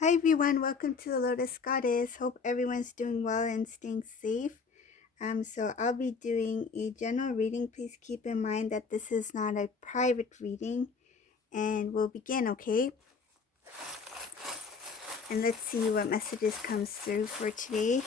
Hi everyone, welcome to the Lotus Goddess. Hope everyone's doing well and staying safe. So I'll be doing a general reading. Please keep in mind that this is not a private reading, and we'll begin, okay? And let's see what messages comes through for today.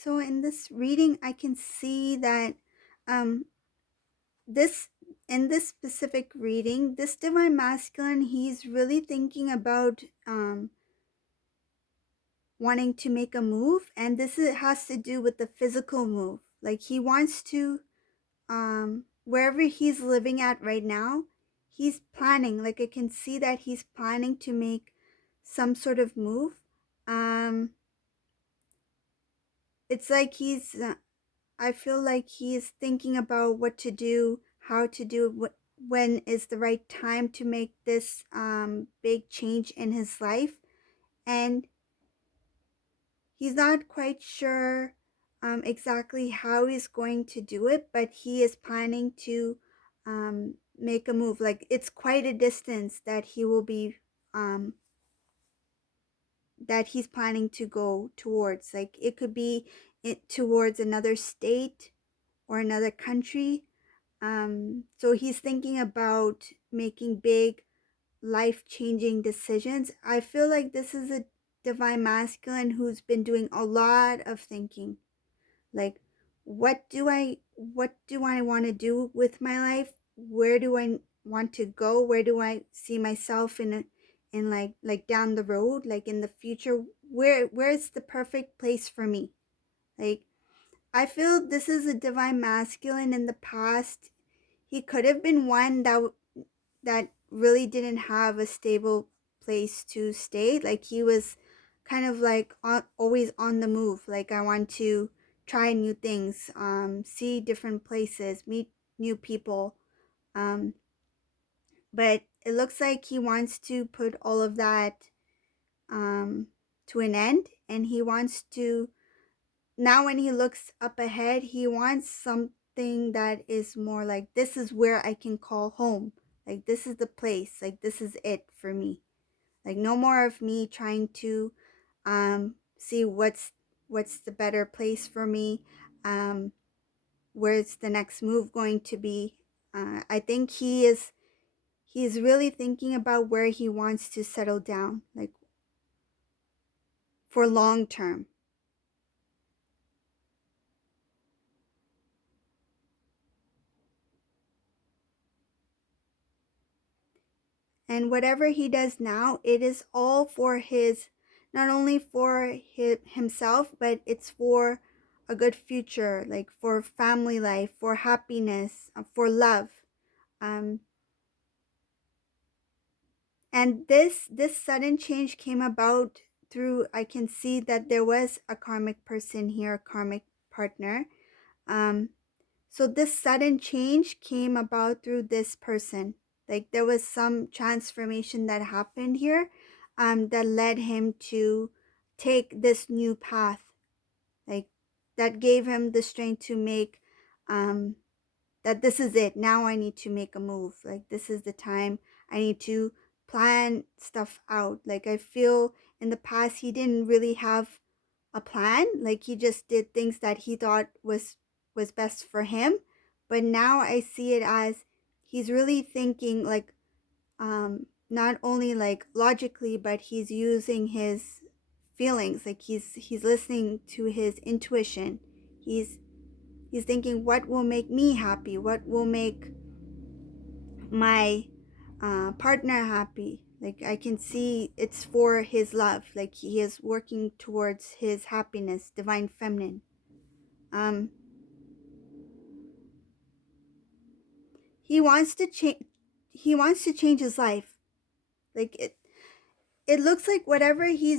So in this reading, I can see that um, this in this specific reading, this divine masculine, he's really thinking about wanting to make a move, and has to do with the physical move. Like he wants to wherever he's living at right now, he's planning, like I can see that he's planning to make some sort of move. um it's like I feel like he's thinking about what to do, how to do, when is the right time to make this big change in his life. And he's not quite sure exactly how he's going to do it, but he is planning to make a move. Like it's quite a distance that he will be, that he's planning to go towards. Like it could be towards another state or another country. So he's thinking about making big life changing decisions. I feel like this is a divine masculine who's been doing a lot of thinking. Like, what do I want to do with my life? Where do I want to go? Where do I see myself in like down the road, like in the future? Where's the perfect place for me? Like, I feel this is a divine masculine in the past. He could have been one that really didn't have a stable place to stay. Like he was kind of like always on the move. Like I want to try new things, see different places, meet new people. Um, but it looks like he wants to put all of that um, to an end, and he wants to, now when he looks up ahead, he wants something that is more like, this is where I can call home. Like this is the place. Like this is it for me. Like no more of me trying to see what's the better place for me. Where's the next move going to be? I think he is really thinking about where he wants to settle down, like for long term. And whatever he does now, it is all for his, not only for himself, but it's for a good future, like for family life, for happiness, for love. Um, and this sudden change came about through, I can see that there was a karmic person here, a karmic partner. Um, so this sudden change came about through this person. Like there was some transformation that happened here, that led him to take this new path. Like that gave him the strength to make, um, that this is it. Now I need to make a move. Like this is the time I need to plan stuff out. Like I feel in the past he didn't really have a plan. Like he just did things that he thought was best for him. But now I see it as he's really thinking, like, not only like logically, but he's using his feelings. Like he's listening to his intuition. He's thinking, what will make me happy, what will make my partner happy. Like I can see it's for his love. Like he is working towards his happiness, divine feminine. um he wants to change, he wants to change his life. Like it looks like whatever he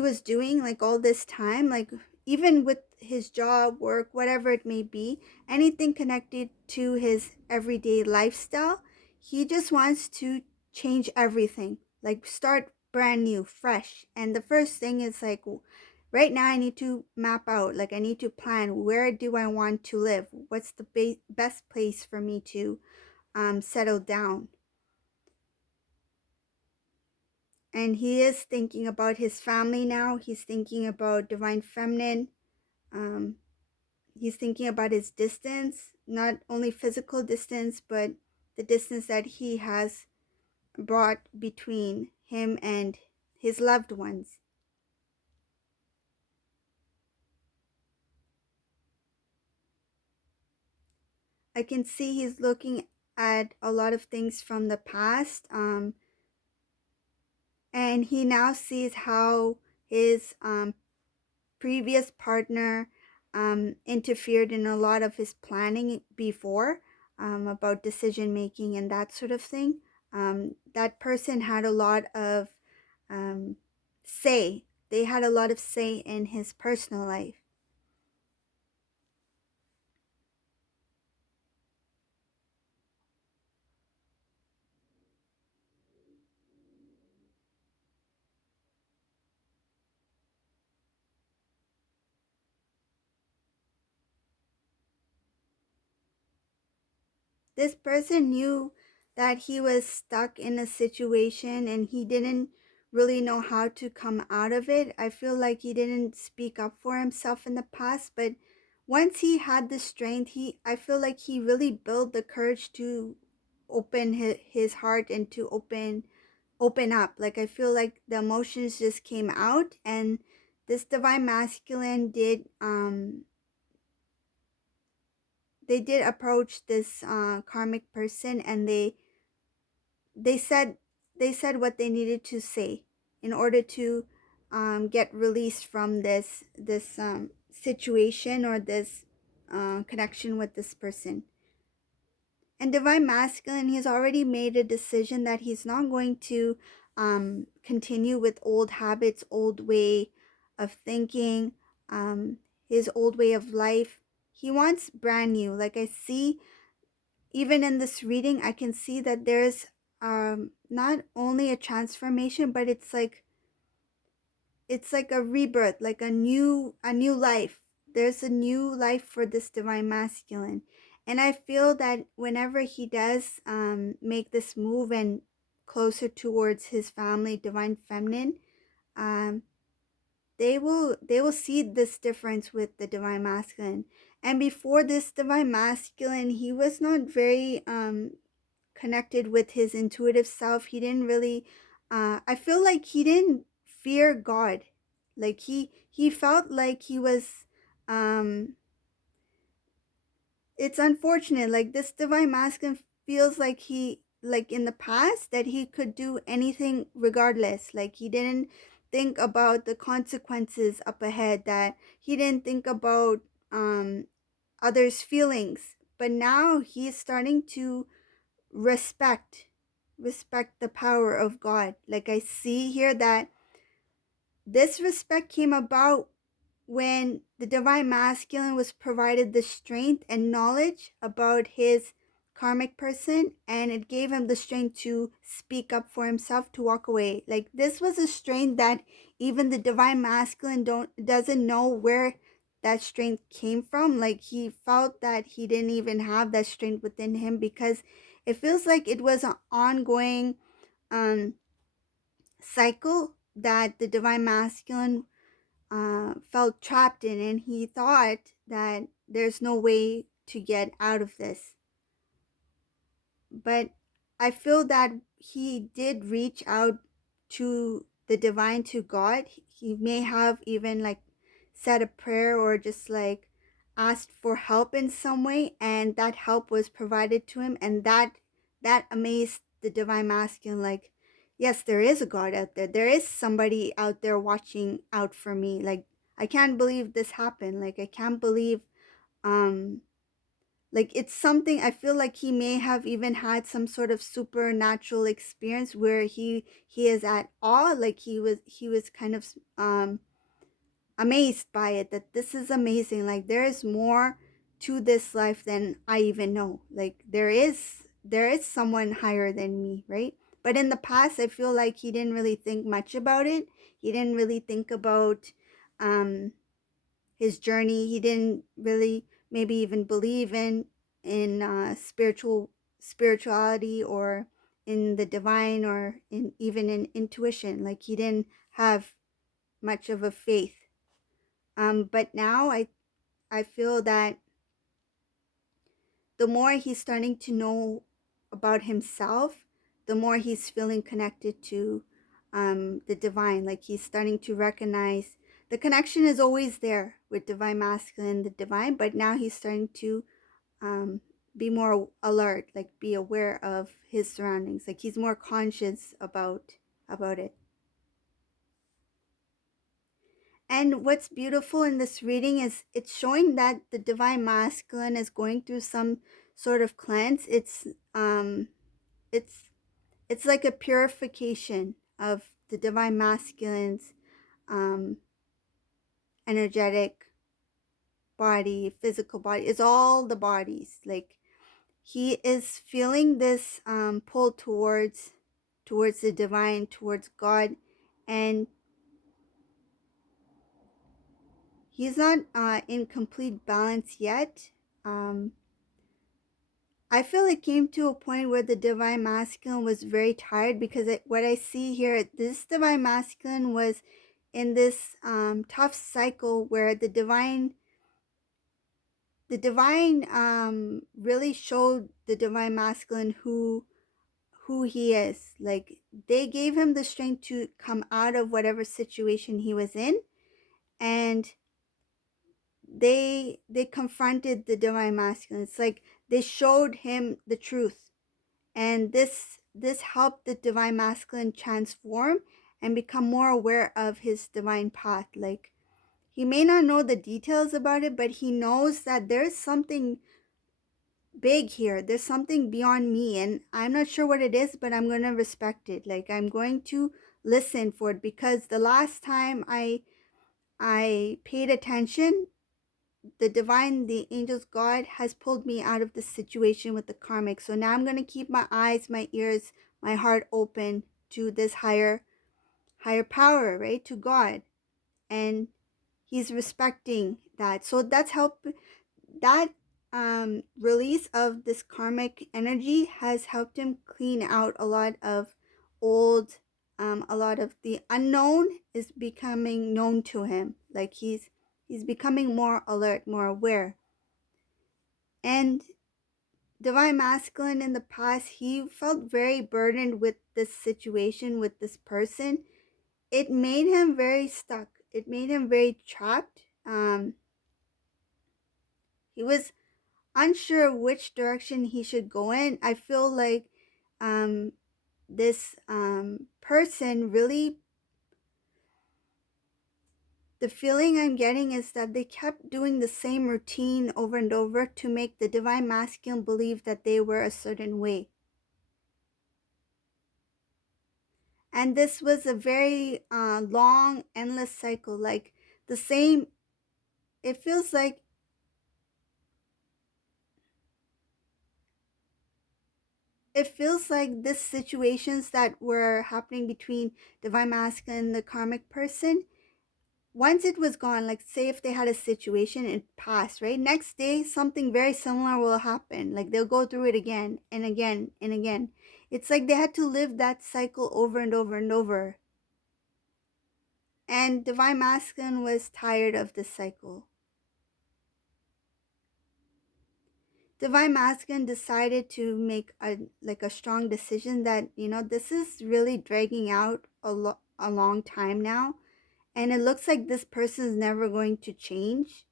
was doing like all this time, like even with his job, work, whatever it may be, anything connected to his everyday lifestyle, he just wants to change everything, like start brand new, fresh. And the first thing is like, right now I need to map out, like I need to plan, where do I want to live, what's the best place for me to settle down. And he is thinking about his family now. He's thinking about divine feminine. Um, he's thinking about his distance, not only physical distance, but the distance that he has brought between him and his loved ones. I can see he's looking at a lot of things from the past, and he now sees how his previous partner interfered in a lot of his planning before, about decision making and that sort of thing. That person had a lot of um, say. They had a lot of say in his personal life. This person knew that he was stuck in a situation and he didn't really know how to come out of it. I feel like he didn't speak up for himself in the past, but once he had the strength, I feel like he really built the courage to open his heart and to open up. Like I feel like the emotions just came out, and this divine masculine did they did approach this karmic person, and they said they said what they needed to say in order to get released from this situation, or this connection with this person. And divine masculine, he's already made a decision that he's not going to continue with old habits, old way of thinking, um, his old way of life. He wants brand new. Like I see, even in this reading, I can see that there's not only a transformation, but it's like a rebirth, like a new life. There's a new life for this divine masculine. And I feel that whenever he does make this move and closer towards his family, divine feminine, um, they will see this difference with the divine masculine. And before this divine masculine, he was not very connected with his intuitive self. He didn't really I feel like he didn't fear God. Like he felt like he was um it's unfortunate, like this divine masculine feels like he, like in the past, that he could do anything regardless. Like he didn't think about the consequences up ahead, that he didn't think about um others' feelings, but now he's starting to respect the power of God. Like I see here that this respect came about when the divine masculine was provided the strength and knowledge about his karmic person, and it gave him the strength to speak up for himself, to walk away. Like this was a strength that even the divine masculine doesn't know where that strength came from. Like he felt that he didn't even have that strength within him, because it feels like it was an ongoing um cycle that the divine masculine felt trapped in, and he thought that there's no way to get out of this. But I feel that he did reach out to the divine, to God. He may have even like said a prayer, or just like asked for help in some way, and that help was provided to him, and that amazed the divine masculine. Like, yes, there is a God out there. There is somebody out there watching out for me. Like, I can't believe this happened. Like, I can't believe um like it's something. I feel like he may have even had some sort of supernatural experience where he is at awe. Like he was kind of amazed by it, that this is amazing. Like there is more to this life than I even know. Like there is someone higher than me, right? But in the past, I feel like he didn't really think much about it. He didn't really think about um his journey. He didn't really maybe even believe in spirituality, or in the divine, or in even in intuition. Like he didn't have much of a faith. But now I feel that the more he's starting to know about himself, the more he's feeling connected to the divine. Like he's starting to recognize the connection is always there with divine masculine and the divine, but now he's starting to um, be more alert, like be aware of his surroundings. Like he's more conscious about it. And what's beautiful in this reading is it's showing that the divine masculine is going through some sort of cleanse. It's it's like a purification of the divine masculine's um energetic body, physical body. It's all the bodies. Like he is feeling this pull towards the divine, towards God, and he's not in complete balance yet. Um, I feel it came to a point where the divine masculine was very tired, because what I see here, this divine masculine was in this tough cycle where the divine really showed the divine masculine who he is. Like they gave him the strength to come out of whatever situation he was in, and they confronted the divine masculine. It's like they showed him the truth, and this helped the divine masculine transform and become more aware of his divine path. Like he may not know the details about it, but he knows that there's something big here. There's something beyond me, and I'm not sure what it is, but I'm going to respect it. Like I'm going to listen for it, because the last time I paid attention, the divine, the angels, God has pulled me out of this situation with the karmic. So now I'm going to keep my eyes, my ears, my heart open to this higher power, right? To God. And he's respecting that. So that's help that release of this karmic energy has helped him clean out a lot of old a lot of the unknown is becoming known to him. Like he's becoming more alert, more aware. And divine masculine in the past, he felt very burdened with this situation, with this person. It made him very stuck. It made him very trapped. He was unsure of which direction he should go in. I feel like um, this person really The feeling I'm getting is that they kept doing the same routine over and over to make the divine masculine believe that they were a certain way. And this was a very long, endless cycle. Like the same, it feels like this situations that were happening between divine masculine and the karmic person, once it was gone, like say if they had a situation, it passed, right? Next day, something very similar will happen. Like they'll go through it again and again and again. It's like they had to live that cycle over and over and over. And divine masculine was tired of this cycle. Divine masculine decided to make a strong decision that, this is really dragging out a long time now, and it looks like this person is never going to change.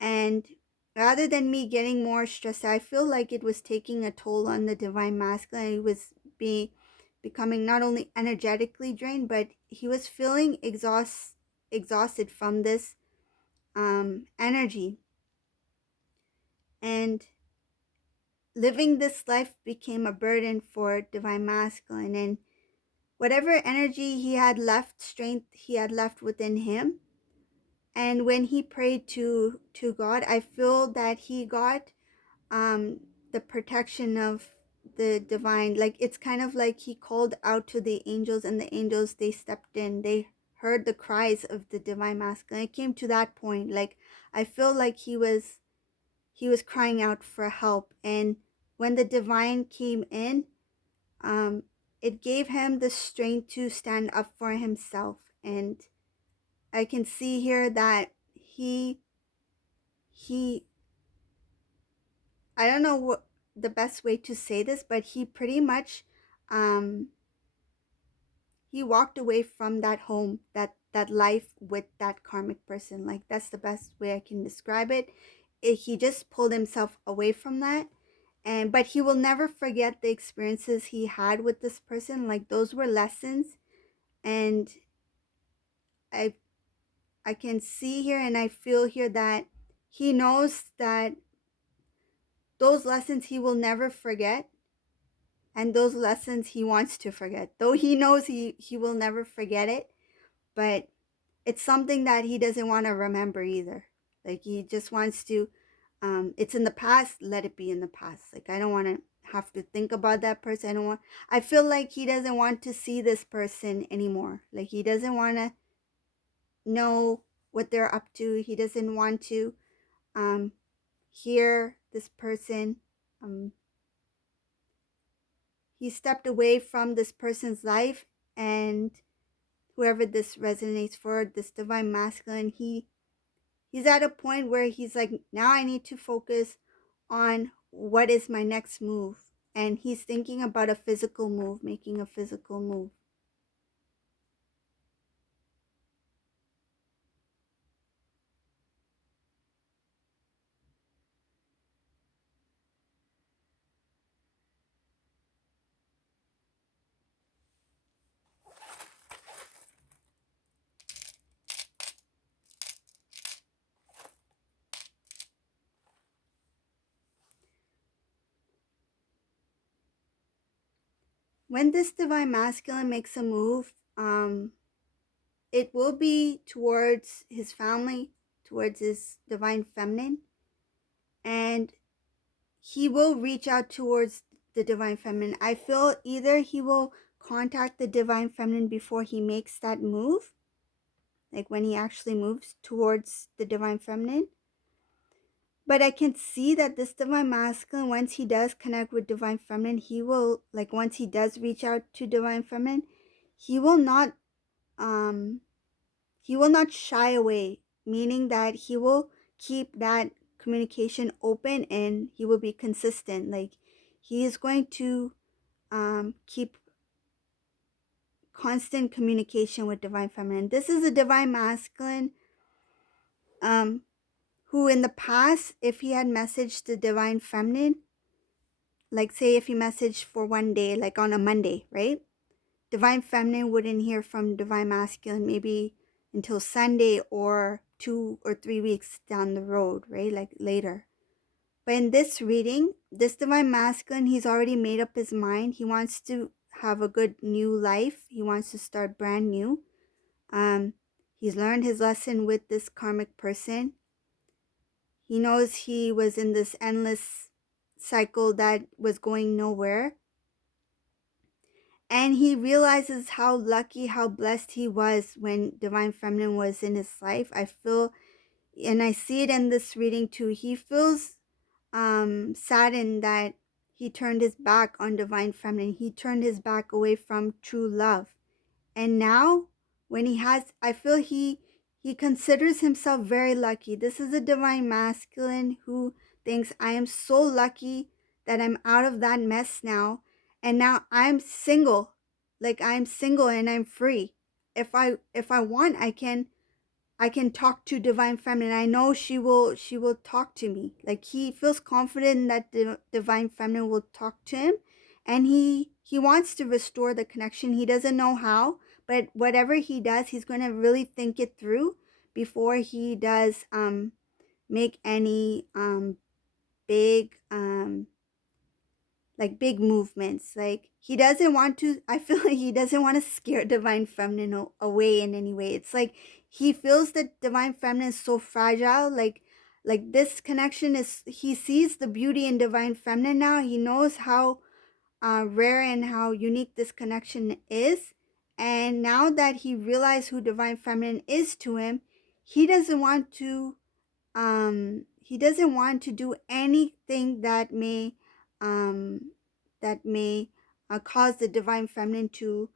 And rather than me getting more stressed, I feel like it was taking a toll on the divine masculine. It was becoming not only energetically drained, but he was feeling exhausted from this energy. And living this life became a burden for divine masculine, and whatever energy he had left, strength he had left within him. And when he prayed to God, I feel that he got um the protection of the divine. Like it's kind of like he called out to the angels, and the angels, they stepped in. They heard the cries of the divine masculine. It came to that point. Like I feel like he was crying out for help, and when the divine came in, um it gave him the strength to stand up for himself. And I can see here that he I don't know what the best way to say this, but he pretty much um he walked away from that home, that life with that karmic person. Like that's the best way I can describe it. He just pulled himself away from that. And but he will never forget the experiences he had with this person. Like those were lessons. And I I can see here and I feel here that he knows that those lessons he will never forget, and those lessons he wants to forget. Though he knows he will never forget it, but it's something that he doesn't want to remember either. Like he just wants to it's in the past, let it be in the past. Like I don't want to have to think about that person. I feel like he doesn't want to see this person anymore. Like he doesn't want to know what they're up to. He doesn't want to um hear this person. um he stepped away from this person's life. And whoever this resonates for, this divine masculine, he's at a point where he's like, now I need to focus on what is my next move. And he's thinking about a physical move, making a physical move. When this divine masculine makes a move, it will be towards his family, towards his divine feminine. And he will reach out towards the divine feminine. I feel either he will contact the divine feminine before he makes that move, like when he actually moves towards the divine feminine. But I can see that this divine masculine, once he does connect with divine feminine, he will, like once he does reach out to divine feminine, he will not um he will not shy away, meaning that he will keep that communication open and he will be consistent. Like he is going to keep constant communication with divine feminine. This is a divine masculine um, who in the past, if he had messaged the divine feminine, like say if he messaged for one day, like on a Monday, right? Divine feminine wouldn't hear from divine masculine maybe until Sunday or 2 or 3 weeks down the road, right? Like later. But in this reading, this divine masculine, he's already made up his mind. He wants to have a good new life. He wants to start brand new. Um, he's learned his lesson with this karmic person. He knows he was in this endless cycle that was going nowhere. And he realizes how lucky, how blessed he was when Divine Feminine was in his life. I feel, and I see it in this reading too, he feels saddened that he turned his back on Divine Feminine. He turned his back away from true love. And now when he has, I feel he considers himself very lucky. This is a divine masculine who thinks, I am so lucky that I'm out of that mess now, and now I'm single. Like I'm single and I'm free. If I want, I can talk to Divine Feminine. I know she will talk to me. Like he feels confident that the Divine Feminine will talk to him, and he wants to restore the connection. He doesn't know how, but whatever he does, he's going to really think it through before he does make any big like big movements. Like he doesn't want to, I feel like he doesn't want to scare Divine Feminine away in any way. It's like he feels that Divine Feminine is so fragile. Like this connection is, he sees the beauty in Divine Feminine now. He knows how rare and how unique this connection is. And now that he realized who Divine Feminine is to him, he doesn't want to he doesn't want to do anything um that may cause the Divine Feminine to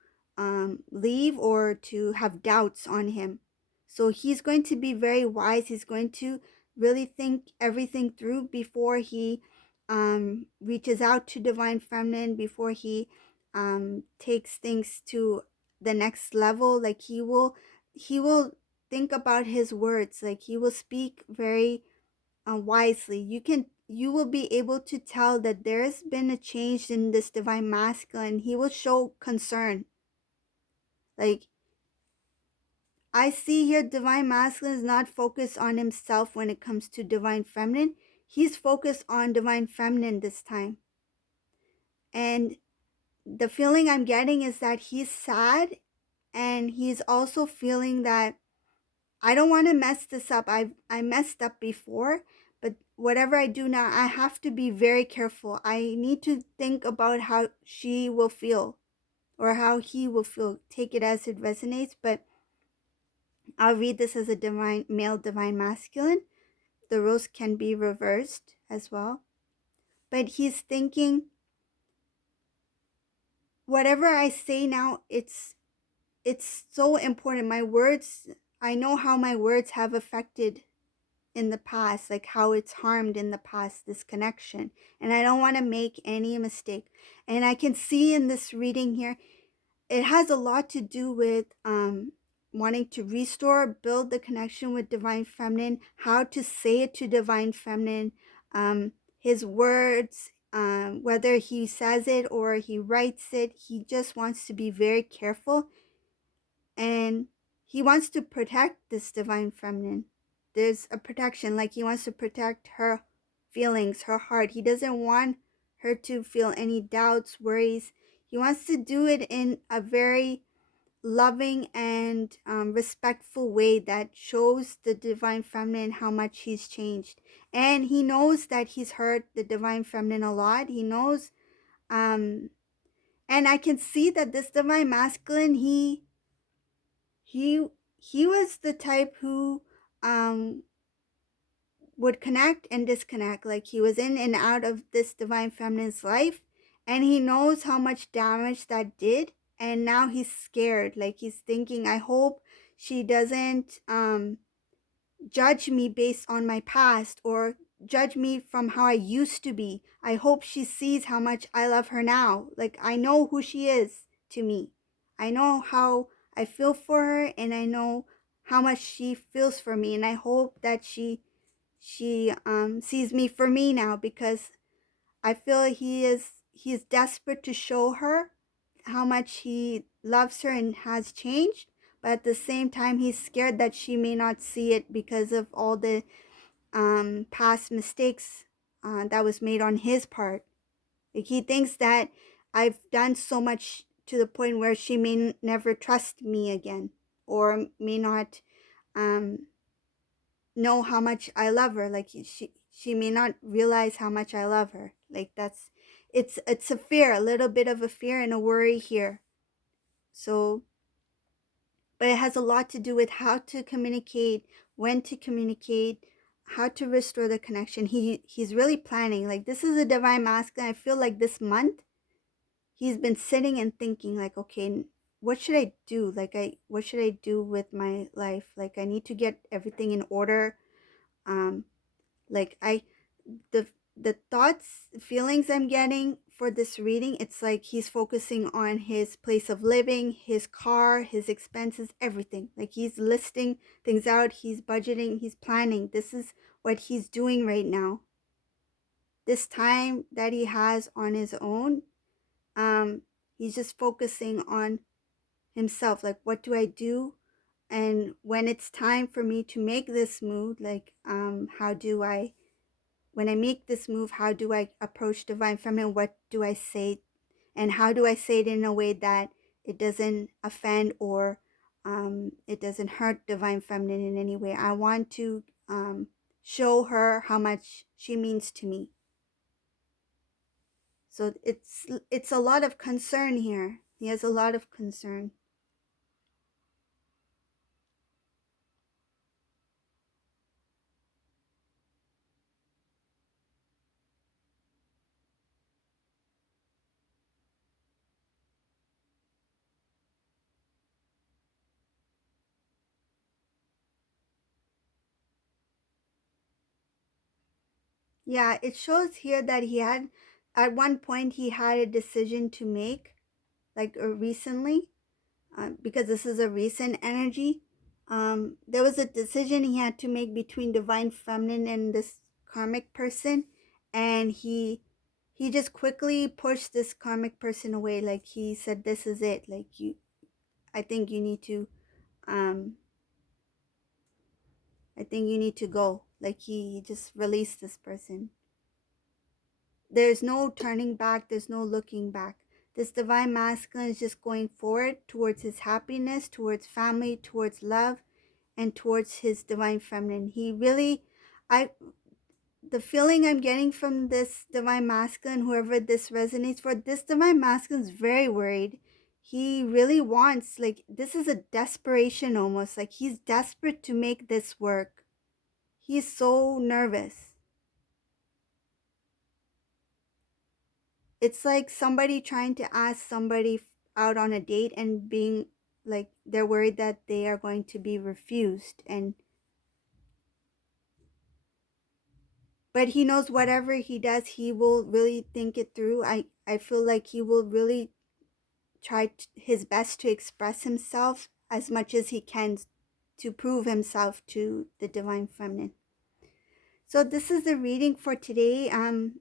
leave or to have doubts on him. So he's going to be very wise. He's going to really think everything through before he reaches out to Divine Feminine, before he takes things to the next level. Like he will think about his words. Like he will speak very wisely. You will be able to tell that there's been a change in this divine masculine. He will show concern. Like I see here, divine masculine is not focused on himself when it comes to divine feminine. He's focused on divine feminine this time. And the feeling I'm getting is that he's sad, and he's also feeling that I don't want to mess this up. I messed up before, but whatever I do now, I have to be very careful. I need to think about how she will feel or how he will feel. Take it as it resonates, but I'll read this as a divine male, divine masculine. The roles can be reversed as well. But he's thinking, whatever I say now, it's so important. My words, I know how my words have affected in the past, like how it's harmed in the past, this connection, and I don't want to make any mistake. And I can see in this reading here, it has a lot to do with wanting to restore, build the connection with Divine Feminine, how to say it to Divine Feminine, his words, whether he says it or he writes it, he just wants to be very careful, and he wants to protect this Divine Feminine. There's a protection, like he wants to protect her feelings, her heart. He doesn't want her to feel any doubts, worries. He wants to do it in a very loving and respectful way that shows the Divine Feminine how much he's changed. And he knows that he's hurt the Divine Feminine a lot. He knows, and I can see that this Divine Masculine, he he was the type who um would connect and disconnect. Like he was in and out of this Divine Feminine's life, and he knows how much damage that did, and now he's scared. Like he's thinking, I hope she doesn't judge me based on my past or judge me from how I used to be. I hope she sees how much I love her now. Like I know who she is to me. I know how I feel for her, and I know how much she feels for me, and I hope that she sees me for me now, because I feel he is desperate to show her how much he loves her and has changed. but at the same time he's scared that she may not see it because of all the past mistakes that was made on his part. Like he thinks that I've done so much to the point where she may never trust me again, or may not um, know how much I love her. Like she may not realize how much I love her. Like that's it's a fear, a little bit of a fear and a worry here. So, but it has a lot to do with how to communicate, when to communicate, how to restore the connection. He's really planning. Like this is a divine masculine. I feel like this month he's been sitting and thinking like, okay, what should I do? Like what should I do with my life? Like I need to get everything in order. Um, like the the thoughts, feelings I'm getting for this reading, it's like he's focusing on his place of living, his car, his expenses, everything. Like he's listing things out, he's budgeting, he's planning. This is what he's doing right now. This time that he has on his own, he's just focusing on himself. Like, what do I do? And when it's time for me to make this move, like, how do I, when I make this move, how do I approach divine feminine? What do I say? And how do I say it in a way that it doesn't offend or it doesn't hurt divine feminine in any way? I want to show her how much she means to me. So it's a lot of concern here. He has a lot of concern. Yeah, it shows here that he had, at one point, he had a decision to make, like recently, because this is a recent energy. There was a decision he had to make between divine feminine and this karmic person, and he just quickly pushed this karmic person away. Like he said, "This is it. Like I think you need to, um, I think you need to go." Like he just released this person. There's no turning back, there's no looking back. This divine masculine is just going forward towards his happiness, towards family, towards love, and towards his divine feminine. He really, I, the feeling I'm getting from this divine masculine, whoever this resonates for, this divine masculine is very worried. He really wants, like, this is a desperation almost. Like, he's desperate to make this work. He's so nervous. It's like somebody trying to ask somebody out on a date and being like, they're worried that they are going to be refused. And but he knows whatever he does, he will really think it through. I feel like he will really try his best to express himself as much as he can to prove himself to the divine feminine. So this is the reading for today.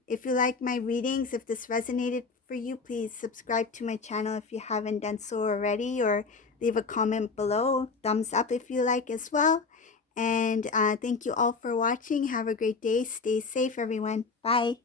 If you like my readings, if this resonated for you, please subscribe to my channel if you haven't done so already, or leave a comment below. Thumbs up if you like as well. And thank you all for watching. Have a great day. Stay safe, everyone. Bye.